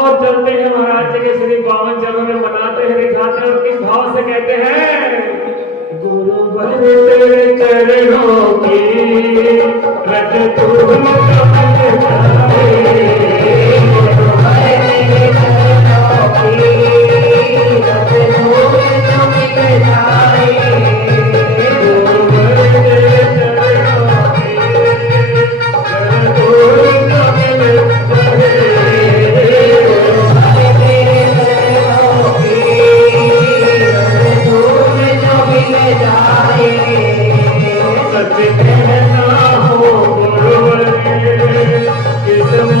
और चलते हैं महाराज जी के श्री पावन चरणों में, मनाते हैं, रिझाते हैं और किस भाव से कहते हैं। गुरुवर तेरे चरणों की रज तुम कमल जाए, सच कहना हो गुरुवर किसने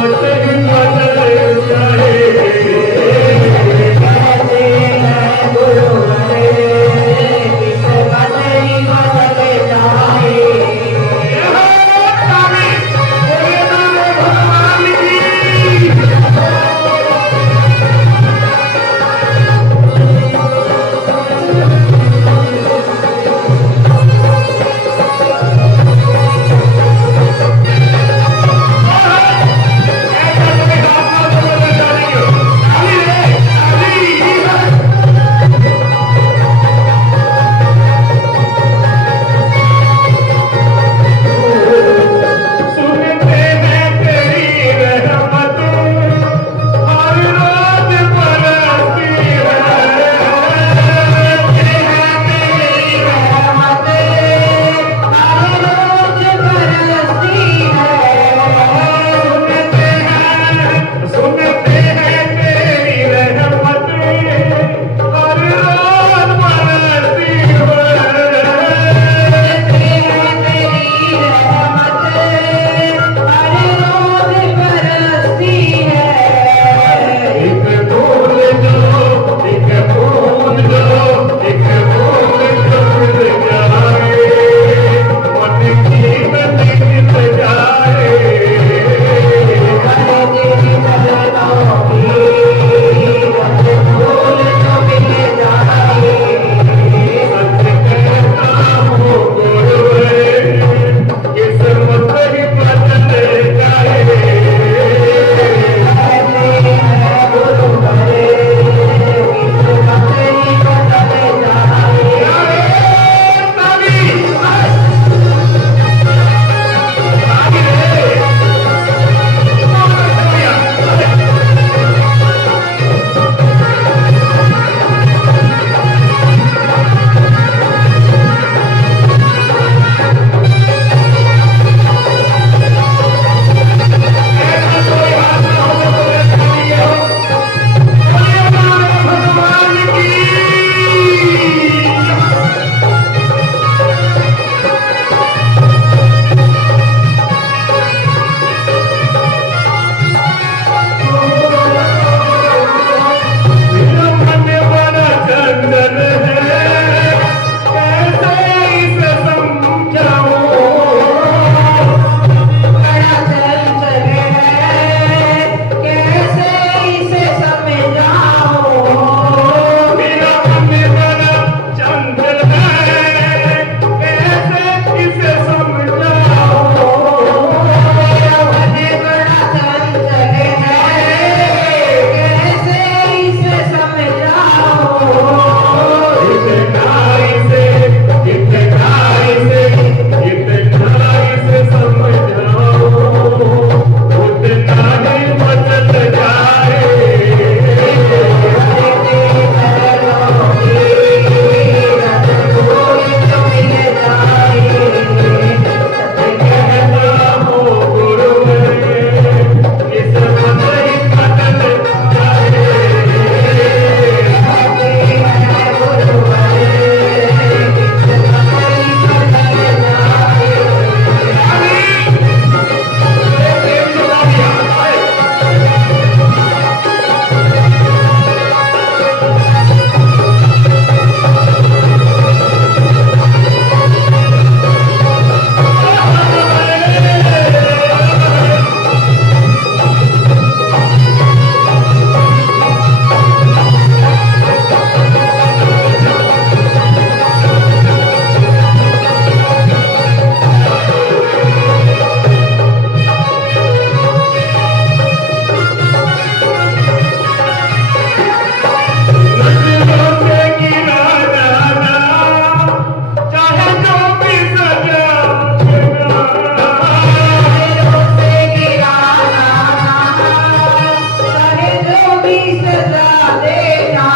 देना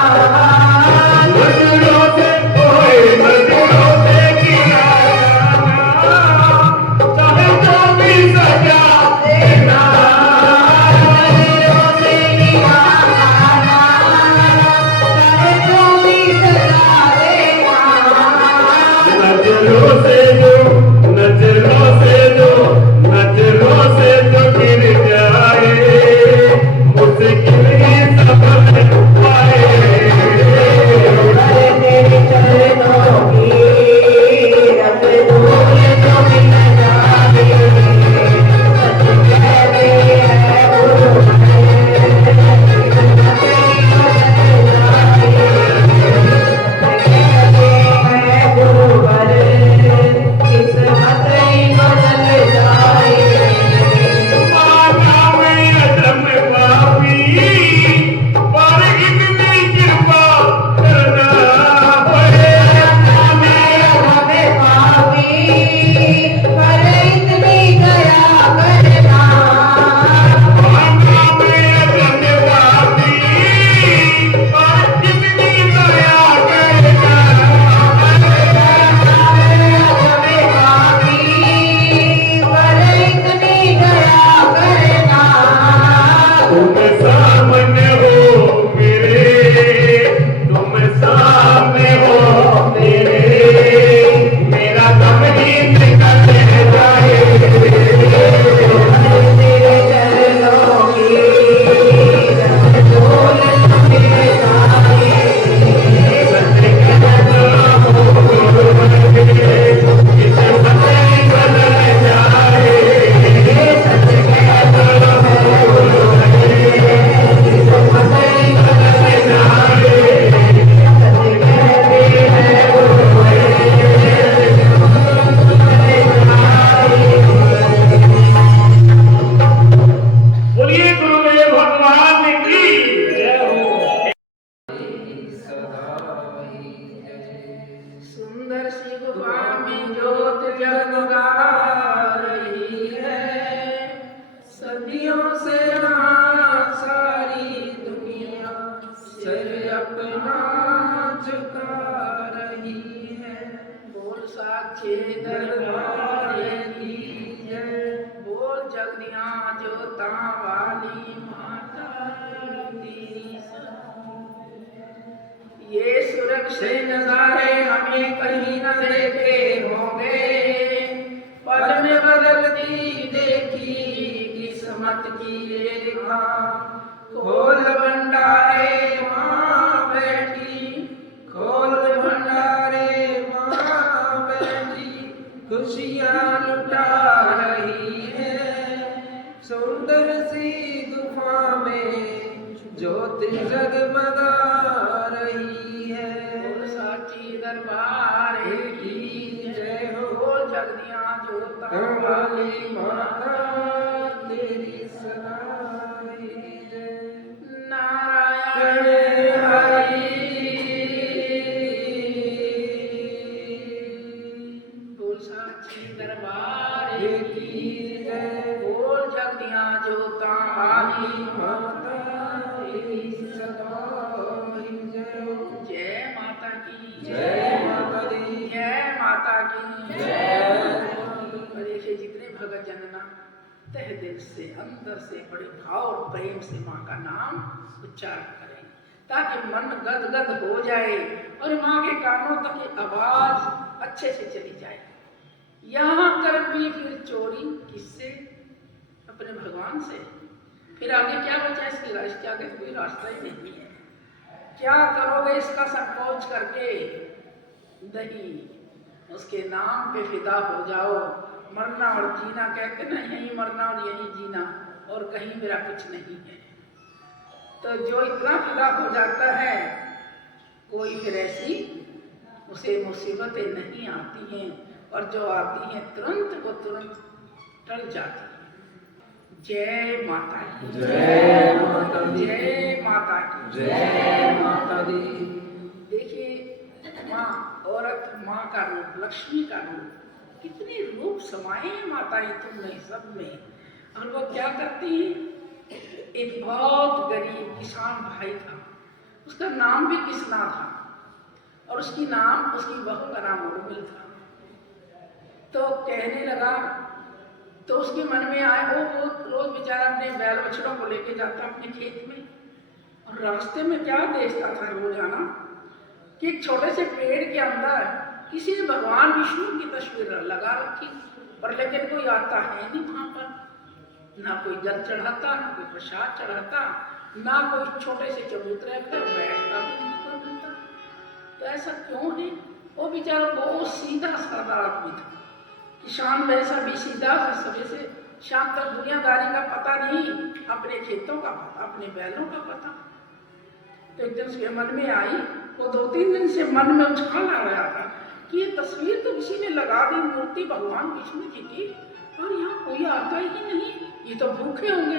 नजरों से ओए नजरों से गिराना चाहे जो भी सजा देना नजरों से गिराना चाहे जो भी सजा देना नजरों से जो नजरों से जो नजरों से जो गिर जाए मुश्किल ही सफल पाए अरे तेरे चरणों की रब धूल जो मिल जाए सच कहते हैं गुरु किस्मत ही बदल जाए माना मैं अदम पापी पर इतनी कृपा करना पड़े हमें पापी पर इतनी दया करना माना मैं अदम पापी पर इतनी दया करना हमें पापी पर इतनी दया करना तुम सामने हो मेरे तुम सामने हो मेरे मेरा दम ही निकल जाए तेरे चरणों की डोल मिल जाए बोलिए गुरुदेव भगवान की जय हो। सुंदर सी गुफा में ज्योत जगमगा रही है सदियों से यहाँ सारी दुनिया सिर अपना झुका रही है बोल साक्षी दरबार की जय बोल जगदियाँ जोता वाली माता तेरी ये सुरक्षित नजारे हमें कहीं न देखे होंगे पल में बदलती देखी किस्मत की ये लिखा खोल भंडारे माँ बैठी खोल भंडारे माँ बैठी खुशियाँ लुटा रही है सुंदर सी गुफा में ज्योति जगमगा रही है बोल साची दरबार की जय हो बोल जगदियाँ जोता वाली माता तेरी सराय जय नारायण हरि बोल साची दरबार की जय बोल जगदियाँ जोता वाली माता तेरी सदाई जय जय माता की जय माता दी जय माता की जय देखिए जितने भगत जन ना तह दिल से अंदर से बड़े भाव और प्रेम से माँ का नाम उच्चारण करें ताकि मन गदगद हो जाए और माँ के कानों तक ये आवाज अच्छे से चली जाए यहाँ कर भी फिर चोरी किससे अपने भगवान से फिर आगे क्या बचा इसकी रास्ते आगे कोई रास्ता ही नहीं है क्या करोगे इसका संकोच करके नहीं उसके नाम पे फिदा हो जाओ मरना और जीना कहते ना यहीं मरना और यहीं जीना और कहीं मेरा कुछ नहीं है तो जो इतना फिदा हो जाता है कोई फिर ऐसी उसे मुसीबतें नहीं आती हैं और जो आती हैं तुरंत को तुरंत टल जाती है जय माता की जय माता दी जय माता की जय माता दी देखिए माँ औरत माँ का रूप लक्ष्मी का रूप कितने रूप समाये हैं माताएं तुम में सब में और वो क्या करती हैं एक बहुत गरीब किसान भाई था उसका नाम भी किसना था और उसकी बहू का नाम उर्मिल था। तो कहने लगा, तो उसके मन में आया, वो रोज बेचारा अपने बैल बछड़ों को लेके जाता अपने खेत में, और रास्ते में क्या देखता था रोजाना कि एक छोटे से पेड़ के अंदर किसी ने भगवान विष्णु की तस्वीर लगा रखी, पर लेकिन कोई आता है नहीं वहां पर, ना कोई जल चढ़ाता, ना कोई प्रसाद चढ़ाता, ना कोई छोटे से चबूतरे पर बैठता भी नहीं कोई मिलता। तो ऐसा क्यों है? वो बेचारा बहुत सीधा साधा आदमी था, किसान वैसा भी सीधा, सुबह से शाम तक दुनियादारी का पता नहीं, अपने खेतों का पता, अपने बैलों का पता। तो एक दिन उसके मन में आई, वो 2-3 दिन से मन में उछाल आ रहा था कि ये तस्वीर तो किसी ने लगा दी, मूर्ति भगवान विष्णु जी की, और यहाँ कोई आता ही नहीं, ये तो भूखे होंगे।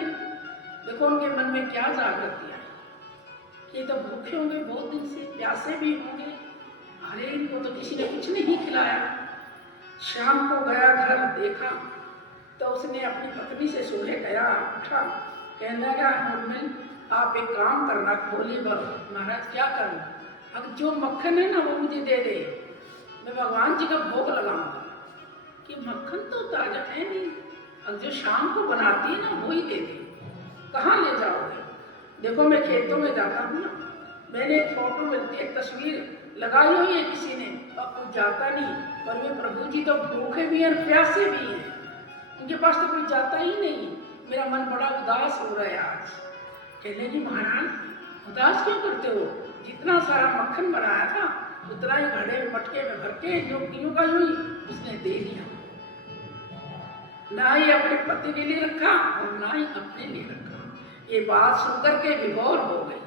देखो उनके मन में क्या जागृति आई, ये तो भूखे होंगे, बहुत दिन से प्यासे भी होंगे, अरे इनको तो किसी ने कुछ नहीं खिलाया। शाम को गया घर, देखा तो उसने अपनी पत्नी से सुबह गया, उठा, कहने लगा उर्मिल आप एक काम करना, बोली महाराज क्या करूं? अब जो मक्खन है ना वो मुझे दे दे, मैं भगवान जी का भोग लगाऊंगा। कि मक्खन तो ताजा है नहीं, अब जो शाम को बनाती है ना वही दे दे, कहाँ ले जाओगे? देखो मैं खेतों में जाता हूँ ना, मैंने एक फोटो मिलती है, एक तस्वीर लगाई हुई है किसी ने, अब कोई जाता नहीं, पर वे प्रभु जी तो भूखे भी हैं, प्यासे भी हैं, उनके पास तो कोई जाता ही नहीं। मेरा मन बड़ा उदास हो रहा है आज। कहने की महाराज उदास क्यों करते हो? जितना सारा मक्खन बनाया था उतना ही घड़े मटके में भर के जो का यूं उसने दे दिया, ना ही अपने पति के लिए रखा और ना ही अपने लिए रखा। ये बात सुनकर के विभोर हो गई।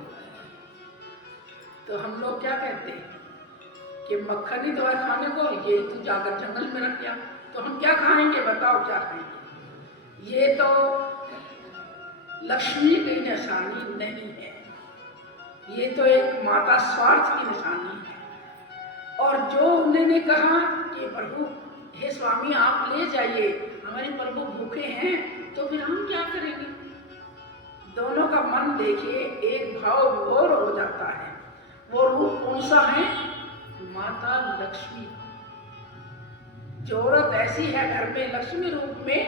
तो हम लोग क्या कहते हैं कि मक्खन ही तो है खाने को, ये तू जाकर जंगल में रख दिया, तो हम क्या खाएंगे? बताओ क्या खाएंगे? ये तो लक्ष्मी की निशानी नहीं है, ये तो एक माता स्वार्थ की निशानी है। और जो उन्होंने कहा कि प्रभु हे स्वामी आप ले जाइए, हमारे प्रभु भूखे हैं, तो फिर हम क्या करेंगे? दोनों का मन देखिए एक भाव विभोर हो जाता है। वो रूप कौन सा है? माता लक्ष्मी। जो औरत ऐसी है घर में लक्ष्मी रूप में,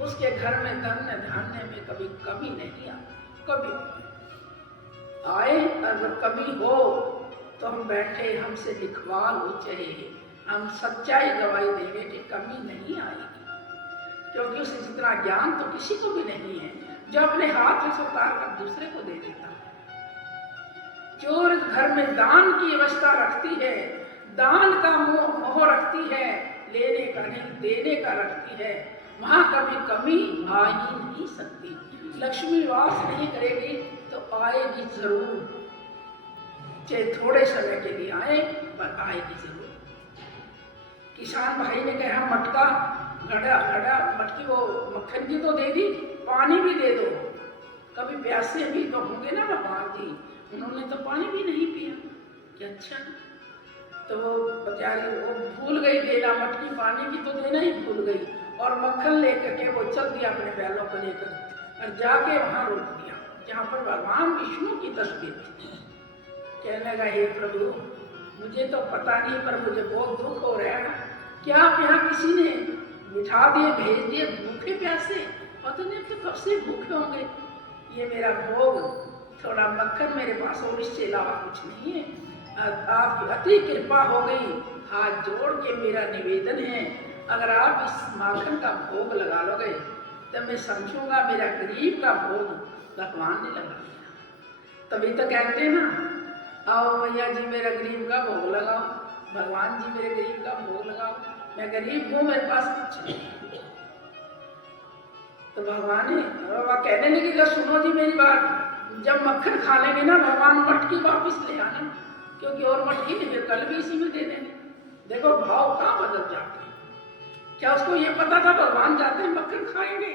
उसके घर में धन्य धान्य में कभी कमी नहीं आती। कभी आए अगर कभी हो तो हम बैठे, हमसे लिखवा लो चाहे, हम सच्चाई गवाही देंगे कि कमी नहीं आएगी, क्योंकि उसे जितना ज्ञान तो किसी को भी नहीं है जो अपने हाथ में उतार कर दूसरे को दे देता है। जो घर में दान की व्यवस्था रखती है, दान का मोह रखती है, लेने का नहीं देने का रखती है, वहां कभी कमी आ ही नहीं सकती। लक्ष्मी वास नहीं करेगी तो आएगी जरूर, चाहे थोड़े समय के लिए आए पर आएगी जरूर। किसान भाई ने कहा मटका घड़ा मटकी वो मक्खन की तो दे दी, पानी भी दे दो। कभी प्यासे भी तो होंगे ना भगवान जी, उन्होंने तो पानी भी नहीं पिया कि अच्छा। तो वो बेचारी वो भूल गई देना, मटकी पानी की तो देना ही भूल गई, और मक्खन लेकर के वो चल दिया अपने बैलों को लेकर, और जाके वहां रोक दिया जहाँ पर भगवान विष्णु की तस्वीर थी। कहने लगा हे प्रभु मुझे तो पता नहीं, पर मुझे बहुत दुख हो रहा है, क्या आप यहाँ किसी ने बिठा दिए भेज दिए भूखे प्यासे? पता नहीं तो कब से भूखे होंगे, ये मेरा भोग थोड़ा मक्खन मेरे पास और इससे अलावा कुछ नहीं है, आपकी अति कृपा हो गई, हाथ जोड़ के मेरा निवेदन है, अगर आप इस माखन का भोग लगा लोगे तो मैं समझूंगा मेरा गरीब का भोग भगवान ने लगा दिया। तभी तो कहते हैं ना, आओ भैया जी मेरा गरीब का भोग लगाओ, भगवान जी मेरे गरीब का भोग लगाओ, मैं गरीब हूँ मेरे पास कुछ नहीं। तो भगवान ने कहने लगी सुनो जी मेरी बात, जब मक्खन खा लेंगे ना भगवान मटकी वापिस ले आना, क्योंकि और मटकी नहीं फिर कल भी इसी में दे देंगे। देखो भाव कहाँ बदल जाते हैं। क्या उसको ये पता था भगवान जाते हैं मक्खन खाएंगे?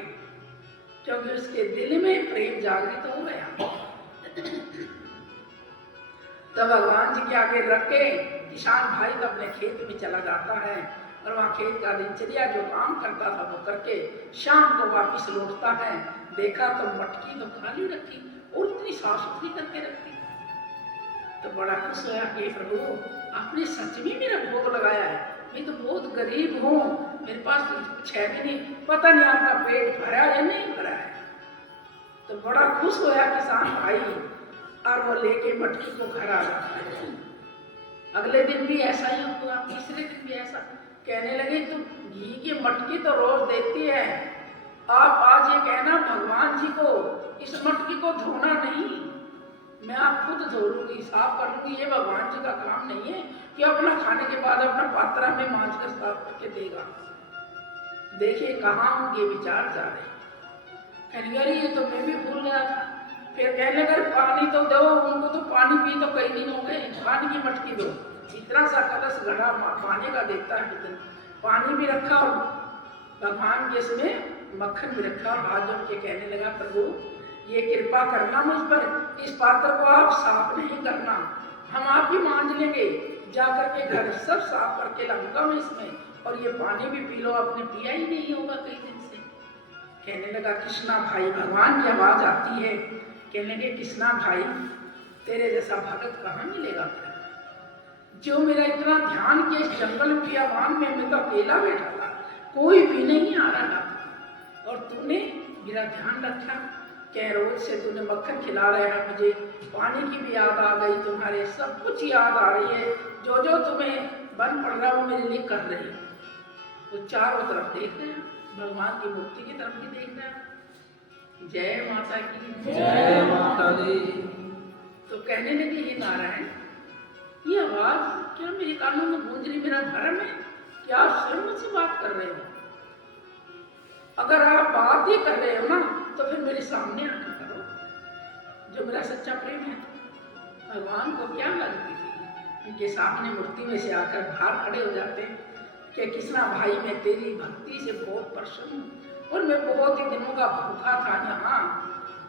क्योंकि उसके दिल में प्रेम जागृत हो गया। तब भगवान जी के आगे रख के किसान भाई तो अपने खेत में चला जाता है, और वहाँ खेत का दिनचर्या जो काम करता था वो करके शाम को वापिस लौटता है। देखा तो मटकी तो खाली रखी और इतनी साफ सुथरी करके रखी। तो बड़ा खुश होया कि प्रभु आपने सच में मेरा भोग लगाया है। मैं तो बहुत गरीब हूँ, मेरे पास तो कुछ है भी नहीं, पता नहीं आपका पेट भरा या नहीं भरा है। तो बड़ा खुश होया किसान भाई और वो लेके मटकी को घर आ गया। अगले दिन भी ऐसा ही हुआ, तीसरे दिन भी ऐसा। कहने लगे तो घी की मटकी तो रोज देती है, आप आज ये कहना भगवान जी को इस मटकी को धोना नहीं, मैं आप खुद धो लूंगी, साफ कर लूंगी। ये भगवान जी का काम नहीं है कि अपना खाने के बाद अपना पात्रा में मांझ कर साफ करके देगा। देखिए कहाँ उनके विचार जा रहे। कहने लगे ये तो मैं भी भूल गया था। फिर कहने लगे पानी तो दो, उनको तो पानी पी तो कई दिन हो गए, पानी की मटकी दो। इतना सा कलश घड़ा पानी का देता है, पानी भी रखा और भगवान के इसमें मक्खन भी रखा। हाथ जोड़ के कहने लगा प्रभु ये कृपा करना मुझ पर, इस पात्र को आप साफ नहीं करना, हम आप ही मांझ लेंगे, जाकर के घर सब साफ करके लाऊंगा मैं इसमें, और ये पानी भी पी लो, आपने पिया ही नहीं होगा कई दिन से। कहने लगा कृष्णा भाई, भगवान की आवाज आती है। कहने लगे कृष्णा भाई तेरे जैसा भगत कहाँ मिलेगा, जो मेरा इतना ध्यान किया। इस जंगल बियाबान में मैं तो अकेला बैठा था, कोई भी नहीं आ रहा था, और तूने मेरा ध्यान रखा। क्या रोज से तूने मक्खन खिला रहा है मुझे, पानी की भी याद आ गई, तुम्हारे सब कुछ याद आ रही है, जो जो तुम्हें बन पड़ रहा वो मेरे लिए कर रही है। वो चारों तरफ देख रहे हैं, भगवान की मूर्ति की तरफ भी देख रहे हैं। जय माता की जय माता दी। तो कहने लगे ये नारायण ये आवाज क्या मेरे कानों में गूंज रही, मेरा भरम है, क्या आप स्वयं मुझसे बात कर रहे हो? अगर आप बात ही कर रहे हो ना तो फिर मेरे सामने आकर करो, जो मेरा सच्चा प्रेम है। भगवान को क्या लगती थी, उनके सामने मूर्ति में से आकर बाहर खड़े हो जाते कि कृष्णा भाई मैं तेरी भक्ति से बहुत प्रसन्न हूँ, और मैं बहुत ही दिनों का भूखा था यहाँ,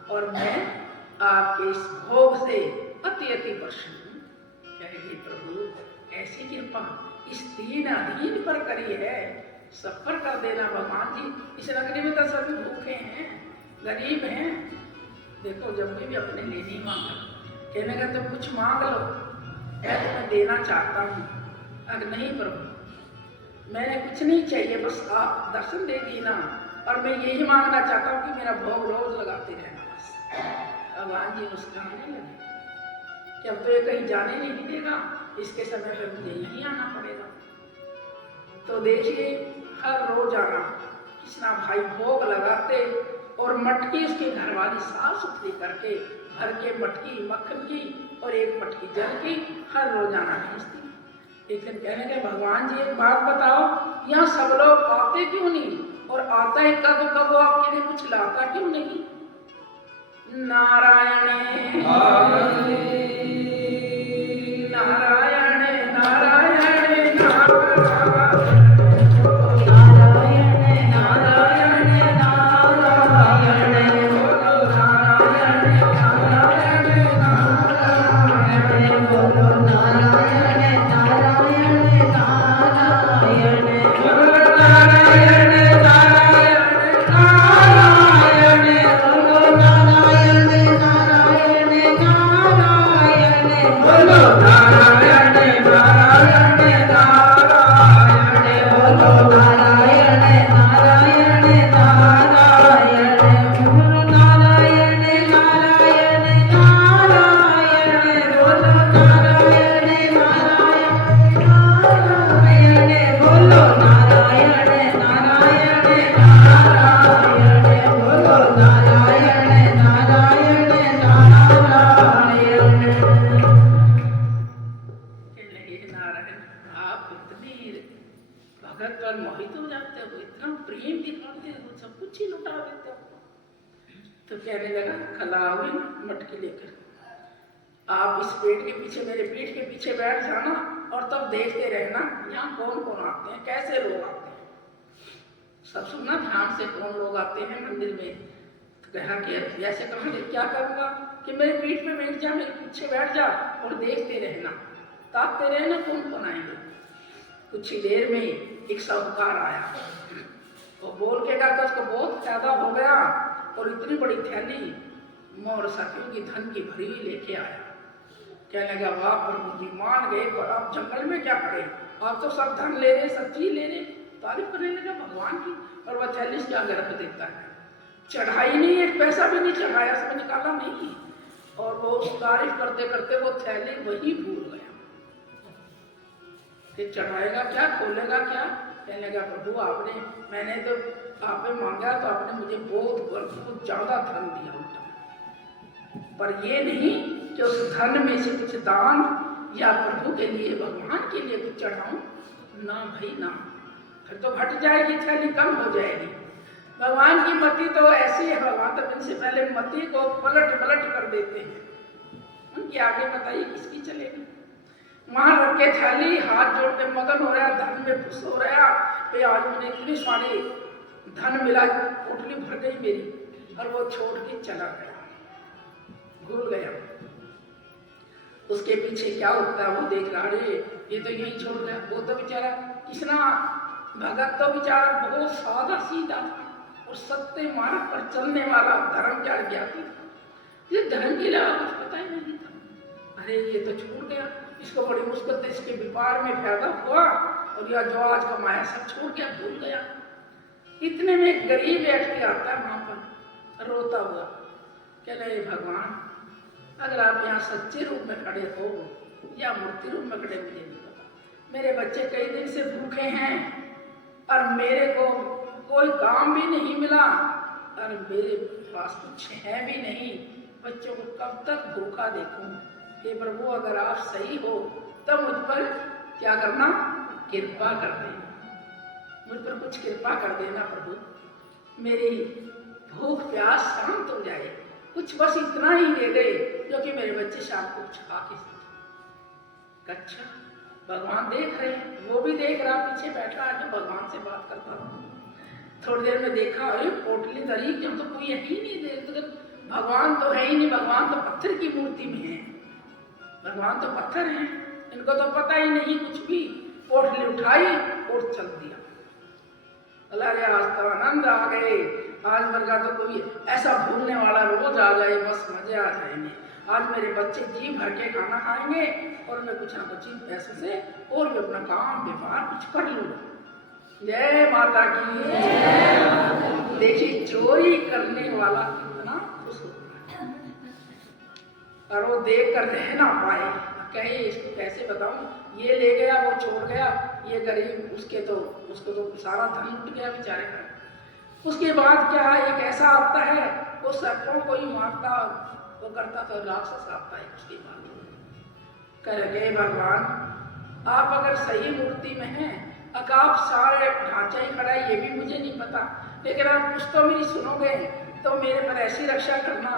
और मैं आपके इस भोग से अति अति प्रसन्न हूँ। कहेंगे प्रभु ऐसी कृपा इस दीन अधीन पर करी है, सब पर कर देना भगवान जी। इस नगरी में तो सभी भूखे हैं, गरीब हैं। देखो जब भी अपने लिए नहीं मांगा, कहने का तो कुछ मांग लो, मैं तुम्हें देना चाहता हूँ। अगर नहीं प्रभु मैंने कुछ नहीं चाहिए, बस आप दर्शन दे दी ना, और मैं यही मांगना चाहता हूँ कि मेरा भोग रोज लगाते रहना बस। भगवान जी मुस्कुराने लगे कि अब तो ये कहीं जाने नहीं देगा, इसके समय पर मुझे यहीं आना पड़ेगा। तो देखिए हर रोज आना कृष्णा भाई भोग लगाते, और मटकी उसकी घरवाली साफ सुथरी करके भर के मटकी मक्खन की और एक मटकी जल की हर रोज आना भेजती। एक दिन कहने लगे भगवान जी एक बात बताओ, यहाँ सब लोग आते क्यों नहीं, और आता है कब वो आपके लिए कुछ लाता क्यों नहीं? नारायण नारायण नारायण भगत पर मोहित हो जाते हो, इतना प्रेम दिखाते हो, सब कुछ ही लुटा देते हो। तो कहने लगा कल आओगे ना मटकी लेकर, आप इस पेड़ के पीछे मेरे पीठ के पीछे बैठ जाना, और तब देखते रहना यहाँ कौन कौन आते हैं, कैसे लोग आते हैं। सब सुनना ध्यान से कौन लोग आते हैं मंदिर में। तो कहा कि ऐसे कहा क्या करूँगा कि मेरे पीठ पे बैठ जा, मेरे पीछे बैठ जा और देखते रहना, ताकते रहना कौन कौन आएंगे। कुछ ही देर में एक साहूकार आया, वो बोल के कहा उसको बहुत फायदा हो गया, और इतनी बड़ी थैली मोर सखियों की धन की भरी हुई लेके आया। कहने लगा वाह प्रभु जी मान गए, पर आप जंगल में क्या करे, आप तो सब धन ले रहे, सब चीज ले रहे। तारीफ करने लगा भगवान की, और वह थैली क्या गर्भ देता है, चढ़ाई नहीं, एक पैसा भी नहीं चढ़ाया, उसमें निकाला नहीं, और वो तारीफ करते करते वो थैली वही भूल गया कि चढ़ाएगा क्या, खोलेगा क्या। कहने लगा प्रभु आपने, मैंने तो आपने मांगा तो आपने मुझे बहुत ज्यादा धन दिया उल्टा, पर ये नहीं कि उस धन में से कुछ दान या प्रभु के लिए भगवान के लिए कुछ चढ़ाऊं, ना भाई ना, फिर तो घट जाएगी थैली, कम हो जाएगी। भगवान की मति तो ऐसी है, भगवान तो इनसे पहले मति को पलट पलट कर देते हैं, उनकी आगे बताइए किसकी चलेगी। वहां रख के थैली हाथ जोड़ के मगन हो रहा, धन में खुश हो रहा, आज मुझे इतनी सारी धन मिला, पोटली भर गई मेरी, और वो छोड़ के चला गया, भूल गया। उसके पीछे क्या होता है वो देख रहा, अरे ये तो यही छोड़ गया। वो तो बेचारा किसना भगत तो बेचारा बहुत सादा सीधा था और सत्य मार्ग पर चलने वाला, धर्म क्या ज्ञाती, ये धर्म के अलावा कुछ पता ही नहीं था। अरे ये तो छूट गया, इसको बड़ी मुश्किल से इसके व्यापार में फायदा हुआ, और यह जो आज कमाया सब छोड़ गया, भूल गया। इतने में एक गरीब व्यक्ति आता है वहां पर रोता हुआ, कह रहे भगवान अगर आप यहाँ सच्चे रूप में खड़े हो या मूर्ति रूप में खड़े, मुझे नहीं पता, मेरे बच्चे कई दिन से भूखे हैं और मेरे को कोई काम भी नहीं मिला, और मेरे पास कुछ है भी नहीं, बच्चों को कब तक भूखा देखूं। हे प्रभु अगर आप सही हो तो मुझ पर क्या करना, कृपा कर देना, मुझ पर कुछ कृपा कर देना प्रभु, मेरी भूख प्यास शांत हो जाए, कुछ बस इतना ही दे दे जो कि मेरे बच्चे शाम को कुछ खा के सके। अच्छा भगवान देख रहे हैं, वो भी देख रहा, पीछे बैठा है तो भगवान से बात करता रहा। थोड़ी देर में देखा अरे पोटली तरीक जब तो कोई यही नहीं दे, तो भगवान तो है ही नहीं, भगवान तो पत्थर की मूर्ति में है, भगवान तो पत्थर है, इनको तो पता ही नहीं कुछ भी। पोटली उठाई और चल दिया। अरे आज तो आनंद आ गए, आज वर्गा तो कोई ऐसा भूलने वाला रोज आ जाए, बस मजे आ जाएंगे। आज मेरे बच्चे जी भर के खाना खाएंगे और मैं कुछ ना कुछ पैसे से और भी अपना काम व्यापार कुछ कर लूंगा। जय माता की। देखिए चोरी करने वाला कितना खुश होता है, और वो देख कर रह ना पाए, कहे इसको कैसे बताऊं, ये ले गया वो छोड़ गया, ये गरीब उसको तो सारा धन लुट गया बेचारे का। उसके बाद क्या एक ऐसा आता है वो सर्पों को ही मारता, वो करता तो राक्षस आता है। उसके बाद कर गए भगवान आप अगर सही मूर्ति में हैं, अगर आप सारे ढांचा ही खड़ा है ये भी मुझे नहीं पता, लेकिन आप कुछ तो मेरी सुनोगे तो मेरे पर ऐसी रक्षा करना,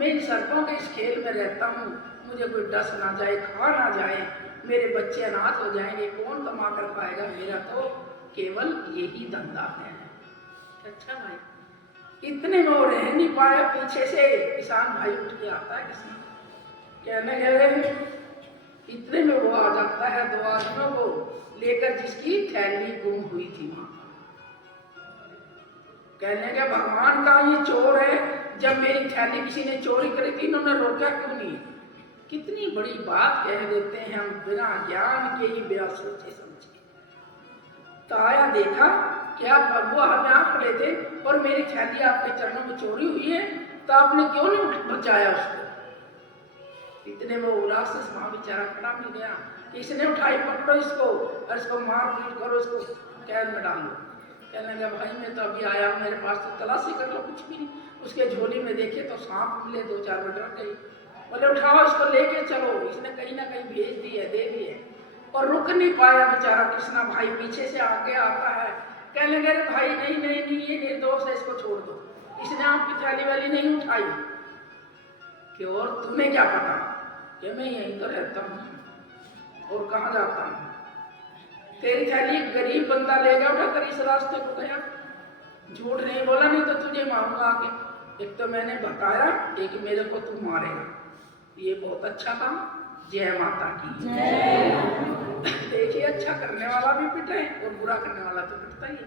मैं इन सर्पों के इस खेल में रहता हूँ, मुझे कोई डस ना जाए, खा ना जाए, मेरे बच्चे अनाथ हो जाएंगे, कौन कमा कर पाएगा, मेरा तो केवल यही धंधा है। अच्छा भाई इतने में वो रह नहीं पाया, पीछे से किसान भाई उठ के आता है, किसान कहने लगे, इतने में वो आ जाता है दो आदमियों को लेकर जिसकी थैली गुम हुई थी वहां। कहने लगे भगवान का ये चोर है, जब मेरी थैली किसी ने चोरी करी थी इन्होंने रोका क्यों नहीं। कितनी बड़ी बात कह देते हैं हम बिना ज्ञान के ही, बिना सोचे समझे। तो आया देखा क्या प्रभु आप यहाँ खड़े थे और मेरी थैली आपके चरणों में चोरी हुई है, तो आपने क्यों नहीं बचाया उसको। इतने में वो राक्षस वहां बेचारा खड़ा मिल गया, इसने उठाई, पकड़ो इसको और इसको मार पीट करो, इसको कैद में डालो। कहने लगा भाई मैं तो अभी आया हूँ, मेरे पास तो तलाशी कर लो, कुछ भी नहीं। उसके झोली में देखे तो सांप मिले, 2-4 बटर गई, बोले उठाओ इसको लेके चलो। इसने कहीं ना कहीं भेज दी है, दे दी है, और रुक नहीं पाया बेचारा कृष्णा भाई, पीछे से आगे आता है। कहने लगे भाई नहीं नहीं नहीं ये निर्दोष है, इसको छोड़ दो, इसने आपकी थैली वाली नहीं उठाई। कि और तुम्हें क्या पता कि मैं यहीं तो रहता हूँ और कहाँ जाता हूँ, तेरी थैली गरीब बंदा ले गया उठाकर, इस रास्ते को गया, झूठ नहीं बोला, नहीं तो तुझे मारूंगा आगे। एक तो मैंने बताया, एक मेरे को तू मारेगा, ये बहुत अच्छा काम। जय माता की। देखिए अच्छा करने वाला भी पिटे और बुरा करने वाला तो पिटता ही है।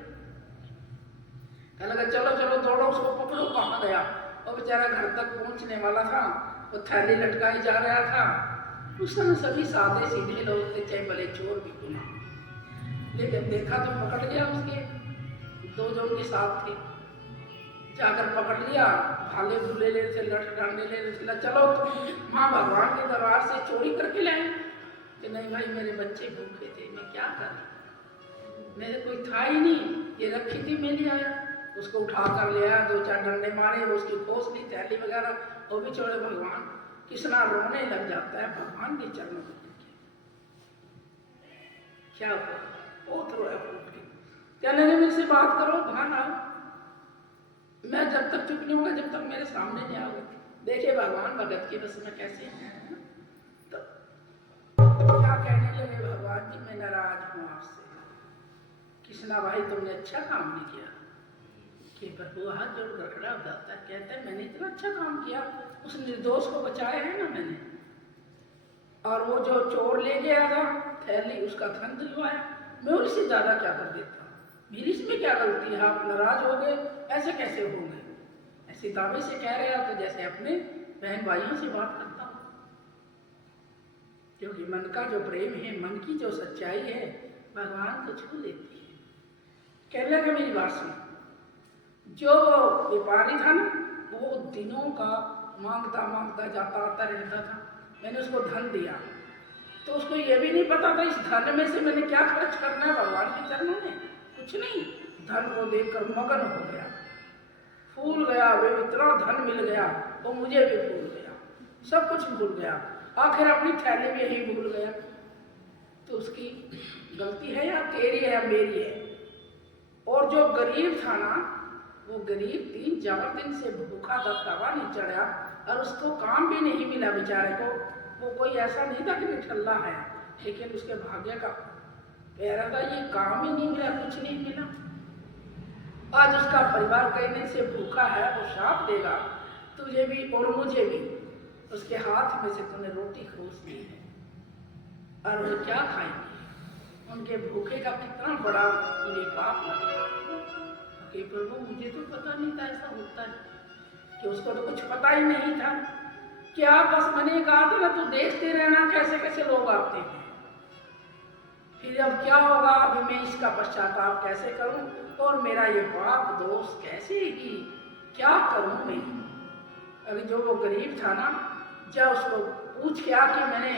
कहने लगा चलो चलो दौड़ो उसको पकड़ो, कहाँ गया। और बेचारा घर तक पहुंचने वाला था, वो थैली लटकाई जा रहा था, उस समय सभी सादे सीधे लोग थे, चाहे भले चोर भी क्यों ना, लेकिन देखा तो पकड़ लिया उसके दो जो उनके साथ थे, जाकर पकड़ लिया, भाले भूले ले थे, लठ डांडे ले रहे थे, चलो तुम माँ भगवान के दरबार से चोरी करके लाए। कि नहीं भाई, मेरे बच्चे भूखे थे, मैं क्या करूं, मेरे कोई था ही नहीं, ये रखी थी, मैं ले आया। उसको उठा कर ले आया, दो चार डंडे मारे, वो उसकी खोस ली, थैली वगैरह वो भी छोड़े। भगवान किसना रोने लग जाता है भगवान के चरणों में, क्या हुआ, बहुत रोया फूट के, कहने लगे मेरे से बात करो, बाहर आओ, मैं जब तक चुप नहीं होगा जब तक मेरे सामने नहीं आओगे। देखिए भगवान भगत के बस में कैसे हैं। तो क्या कहने लगे भगवान जी, मैं नाराज हूं आपसे, कृष्णा भाई तुमने अच्छा काम नहीं किया। कि प्रभु हाथ जोड़ कर खड़ा हो जाता है, कहता है मैंने इतना अच्छा काम किया, उस निर्दोष को बचाया है ना मैंने, और वो जो चोर ले गया था थैली, उसका धन दिलवाया, मैं उससे ज्यादा क्या कर देता, मेरी इसमें क्या गलती है, आप नाराज हो गए, ऐसे कैसे हो गए। ऐसे दावे से कह रहा तो जैसे अपने बहन भाइयों से बात करता हूं, क्योंकि मन का जो प्रेम है, मन की जो सच्चाई है, भगवान को छू लेती है। कहने लगा मेरी बात सुन, जो व्यापारी था ना, वो दिनों का मांगता मांगता जाता आता रहता था, मैंने उसको धन दिया, तो उसको ये भी नहीं पता था इस धन में से मैंने क्या खर्च करना है भगवान के चरणों में, कुछ नहीं। धन को देखकर मगन हो गया, फूल गया, वे इतना धन मिल गया, वो मुझे भी भूल गया, सब कुछ भूल गया, आखिर अपनी थैली में ही भूल गया। तो उसकी गलती है या तेरी है या मेरी है। और जो गरीब था ना, वो गरीब 3-4 दिन से भूखा था, तवा नहीं चढ़ा, और उसको काम भी नहीं मिला बेचारे को। वो कोई ऐसा नहीं था कि निठल्ला है, लेकिन उसके भाग्य का कह रहा था ये काम ही नहीं मिला, कुछ नहीं मिला। आज उसका परिवार कई दिन से भूखा है, वो शाप देगा तुझे भी और मुझे भी, उसके हाथ में से तूने रोटी खोस ली है, और वो क्या खाएंगे, उनके भूखे का कितना बड़ा उन्हें पाप लगेगा। कि प्रभु मुझे तो पता नहीं था ऐसा होता है, कि उसको तो कुछ पता ही नहीं था। क्या बस मैंने कहा था ना, तू देखते रहना कैसे कैसे लोग आते हैं, फिर अब क्या होगा, अभी मैं इसका पश्चाताप कैसे करूं, और मेरा ये पाप दोष कैसे ही क्या करूं मैं। अभी जो वो गरीब था ना, जब उसको पूछ के आके मैंने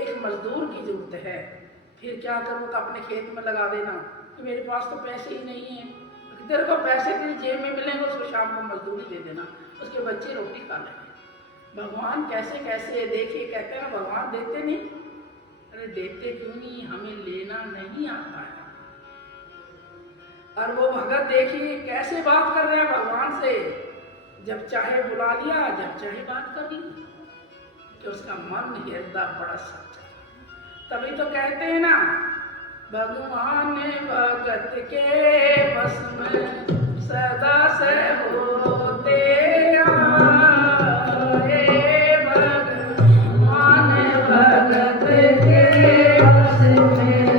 एक मजदूर की जरूरत है, फिर क्या करूं, तो अपने खेत में लगा देना, कि मेरे पास तो पैसे ही नहीं है, तेरे को पैसे तेरी जेब में मिलेंगे, उसको शाम को मजदूरी दे देना, उसके बच्चे रोटी खा लेंगे। भगवान कैसे कैसे देखिए, कहते हैं ना भगवान देते नहीं, अरे देते क्यों नहीं, हमें लेना नहीं आता है। और वो भगत देखिए कैसे बात कर रहे हैं भगवान से, जब चाहे बुला लिया, जब चाहे बात कर ली, कि उसका मन हृदय बड़ा सच्चा। तभी तो कहते हैं ना, भगवान भगत के बस में सदा से होते आए, भगवान भगत के बस में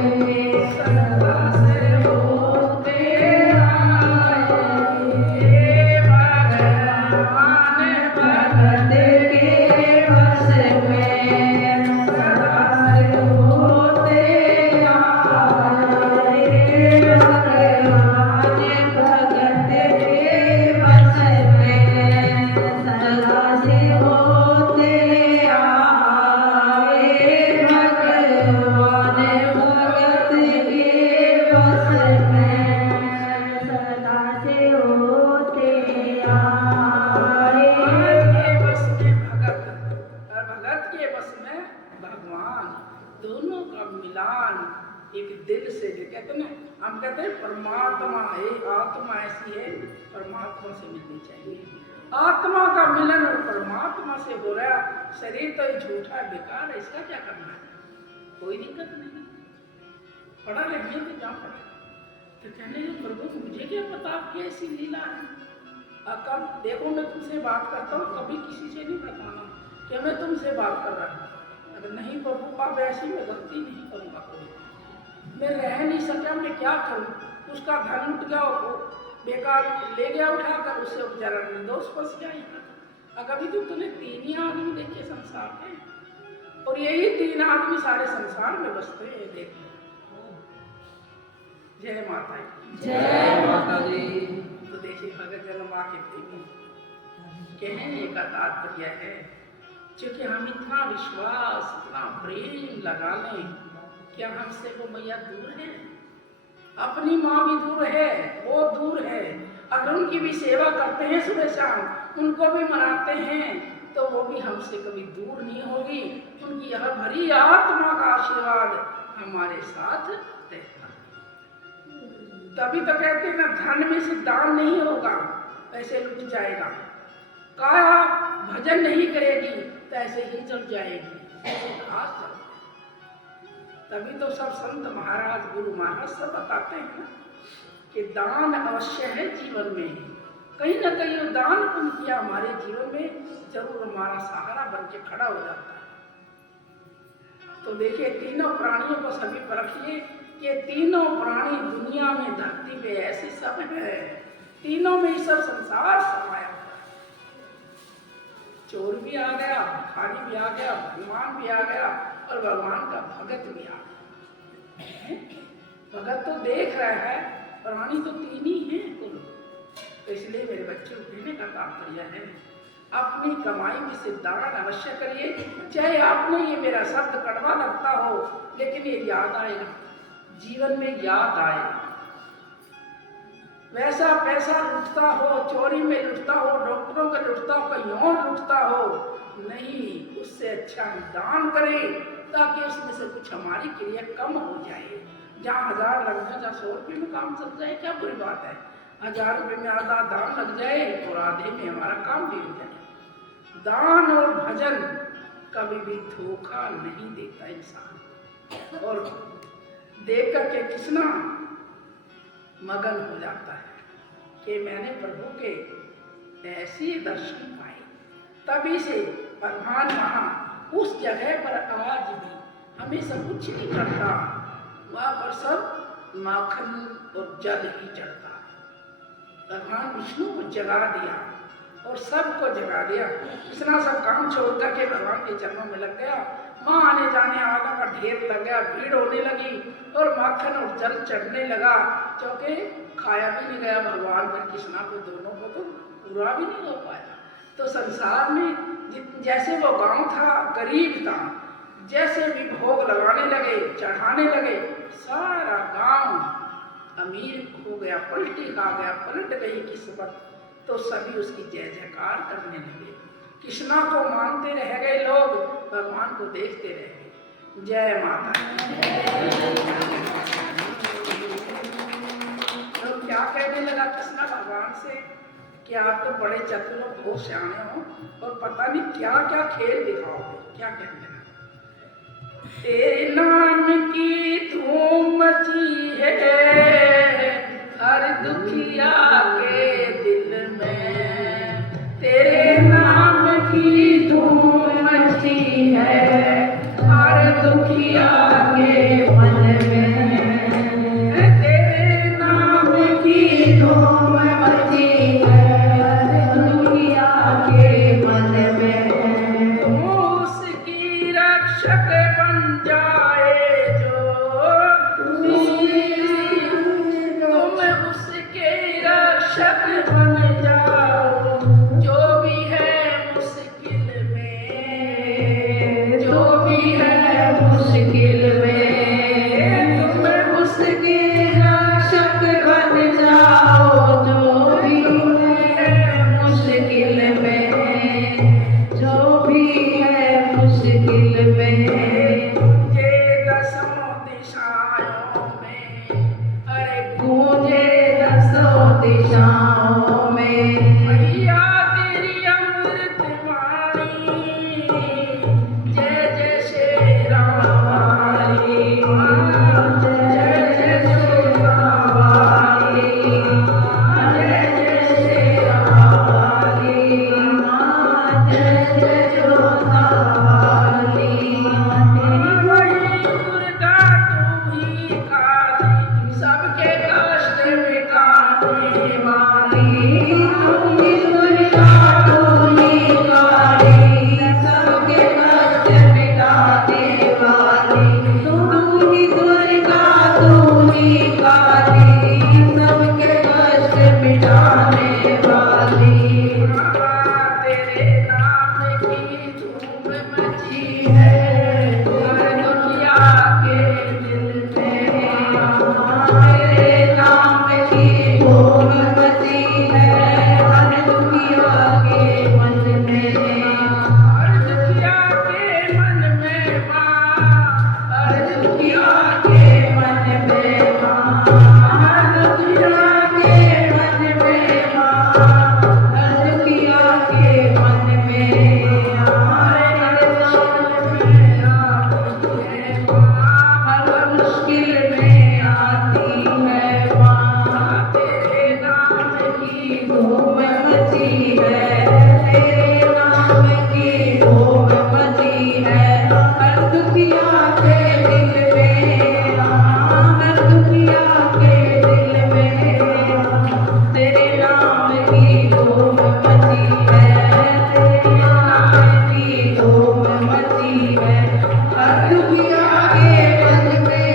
सदा से होते आए, भगवान भगत के बस में सदा से होते दोनों का मिलान एक दिल से, कहते ना, हम कहते हैं परमात्मा है, आत्मा ऐसी है, परमात्मा से मिलनी चाहिए। आत्मा का मिलन और परमात्मा से हो रहा, शरीर तो झूठा है, बेकार है, इसका क्या करना है, कोई दिक्कत नहीं, पढ़ा लिखने तो जा पड़ा। तो कहने लगे प्रभु मुझे क्या पता आपकी ऐसी लीला है, कब देखो मैं तुमसे बात करता हूँ, कभी किसी से नहीं बताना कि मैं तुमसे बात कर रहा हूँ। अगर नहीं प्रभु अब ऐसी मैं गलती नहीं करूँगा, कोई मैं रह नहीं सका, मैं क्या करूँ। उसका धन उठ गया, वो बेकार ले गया उठाकर, उससे बेचारा निर्दोष फंस गया यहाँ। कभी तो तूने 3 ही आदमी देखे संसार में, और यही 3 आदमी सारे संसार में बसते हैं। देखो, जय माता दी। जय माता दी। तो देखिए भगत जन माँ के प्रेमी कहने का तात्पर्य है, क्योंकि हम इतना विश्वास, इतना प्रेम लगा लें, क्या हमसे वो मैया दूर है? अपनी माँ भी दूर है, वो दूर है। अगर उनकी भी सेवा करते हैं सुबह शाम, उनको भी मनाते हैं, तो वो भी हमसे कभी दूर नहीं होगी। उनकी यह भरी आत्मा का आशीर्वाद हमारे साथ रहता है। तभी तो कहते हैं ना, धन में से दान नहीं होगा, पैसे लुट जाएगा। काया भजन नहीं करेगी तो ऐसे ही चल जाएगी, ऐसे घास चल। तभी तो सब संत महाराज, गुरु महाराज सब बताते हैं ना कि दान अवश्य है जीवन में। कहीं ना कहीं दान पुण्य किया हमारे जीवन में जरूर हमारा सहारा बन के खड़ा हो जाता है। तो देखिए, तीनों प्राणियों को सभी परखिए, ये तीनों प्राणी दुनिया में, धरती पे ऐसे सब है, तीनों में ही सब संसार समाया हुआ है। चोर भी आ गया, भिखारी भी आ गया, भगवान भी आ गया, और भगवान का भगत भी आ गया। भगत तो देख रहा है, प्राणी तो 3 ही हैं कुल। तो इसलिए मेरे बच्चों को कहने का तात्पर्य है, अपनी कमाई में से दान अवश्य करिए। चाहे आपने ये मेरा शब्द कड़वा लगता हो, लेकिन ये याद आएगा, जीवन में याद आएगा। वैसा पैसा लुटता हो, चोरी में लुटता हो, डॉक्टरों का लुटता हो, कहीं और लुटता हो, नहीं, उससे अच्छा हम दान करें, ताकि उसमें से कुछ हमारी क्रिया कम हो जाए। जहाँ 1000 लग जाए, जहाँ 100 रुपये में काम चल जाए, क्या बुरी बात है? 1000 रुपये में आधा दान लग जाए और आधे में हमारा काम भी हो जाए। दान और भजन कभी भी धोखा नहीं देता इंसान, और देख करके किसना मगन हो जाता है कि मैंने प्रभु के ऐसे दर्शन पाए। तभी से भगवान वहाँ उस जगह पर आज भी हमें सब कुछ नहीं करता, वहाँ पर सब माखन और जल ही चढ़ता। भगवान विष्णु को जगा दिया और सबको जगा दिया। कृष्णा सब काम छोड़ करके भगवान के चरणों में लग गया। माँ आने जाने आगा का ढेर लग गया, भीड़ होने लगी और माखन और जल चढ़ने लगा, क्योंकि खाया भी नहीं गया भगवान पर कृष्णा को, दोनों को तो पूरा भी नहीं हो पाया। तो संसार में जैसे वो गांव था, गरीब था, जैसे भी भोग लगाने लगे, चढ़ाने लगे, सारा गांव अमीर हो गया, पलटी खा गया, पलट गई किस्मत। तो सभी उसकी जय जयकार करने लगे। कृष्णा को मानते रह गए लोग, भगवान को देखते रह गए। जय माता। तो क्या कहने लगा कृष्णा भगवान से कि आप तो बड़े चतुर हो, बहुत सियाने हो, और पता नहीं क्या क्या खेल दिखाओगे। क्या कहने लगा? तेरे नाम की धूम मची है हर दुखिया के दिल में, तेरे नाम की धूम मची है हर दुखिया के मन में, तेरे नाम की धूम मची है हर दुखिया के मन में। तुम उसकी रक्षक बन जाए जो, तुम उसके रक्षक बन जाओ, जो भी है मुश्किल में, जो भी है मुश्किल में, तुम उसके रक्षक बन जाओ, जो भी है मुश्किल में, जो भी है मुश्किल में। गूंजे दसों दिशाओं में, अरे गूंजे दसों दिशाओं में, मैया तेरी अमृत वाणी, जय जय श्री राम वाली, जय जय श्री राम वाली, जय जय श्री राम वाली, जय जय जोता वाली। की काली, सबके कष्ट मिटाने वाली। तेरे नाम की धूम मची है हर दुनिया के दिल में। तेरे नाम की धूम मची है हर दुनिया के मन में। हर दुनिया के मन में माँ, हर दुनिया के मन में माँ, हर दुनिया के मन में माँ, हर दुनिया के मन में। हर मुश्किल में आती है माँ, तेरे नाम की धूम मची है, तेरे नाम की धूम मची है हर दुनिया के दिल में। हर दुनिया के दिल में तेरे नाम की धूम मची है, तेरे नाम की धूम मची है हर दुनिया के मन में।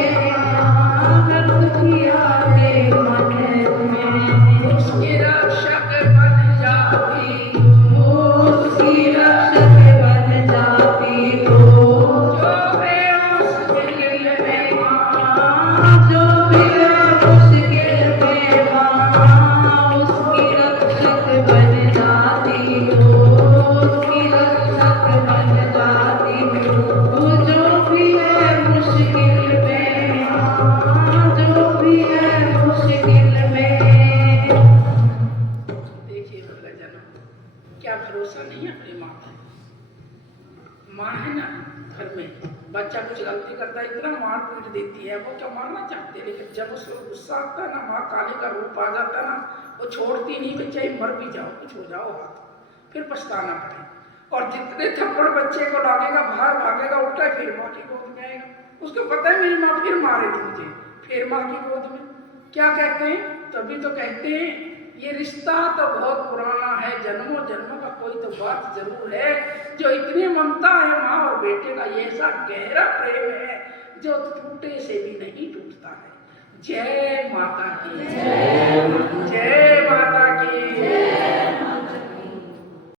हर दुनिया के मन में उसके रक्षक बन जाती हो, उसकी रक्षक बन जाती हो। जो है मुश्किल में माँ, जो भी है मुश्किल में माँ, उसकी रक्षक बन जाती हो, उसकी रक्षक बन जाती हो। जो भी है मुश्किल में माँ, जो भी है मुश्किल में। देखिए भगतजनों, क्या भरोसा नहीं है अपनी माँ पे। माँ है ना, घर में बच्चा कुछ गलती करता है इतना मार पीट देती है, वो क्या मारना चाहते हैं, लेकिन जब उसको गुस्सा आता है ना, माँ काली का रूप आ जाता है ना, वो छोड़ती नहीं, बच्चा ही मर भी जाओ, कुछ हो जाओ हाथ, फिर पछताना पड़े। और जितने थप्पड़ बच्चे को लागेगा, बाहर भागेगा, उठता है, फिर माँ की गोद में आएगा। उसको पता है मेरी माँ फिर मारेगी मुझे, फिर माँ की गोद में। क्या कहते हैं, तभी तो कहते हैं ये रिश्ता तो बहुत पुराना है, जन्मों जन्मों का कोई तो बात जरूर है, जो इतनी ममता है माँ और बेटे का, ये ऐसा गहरा प्रेम है जो टूटे से भी नहीं टूटता है। जय माता की जय, जय माता की जय।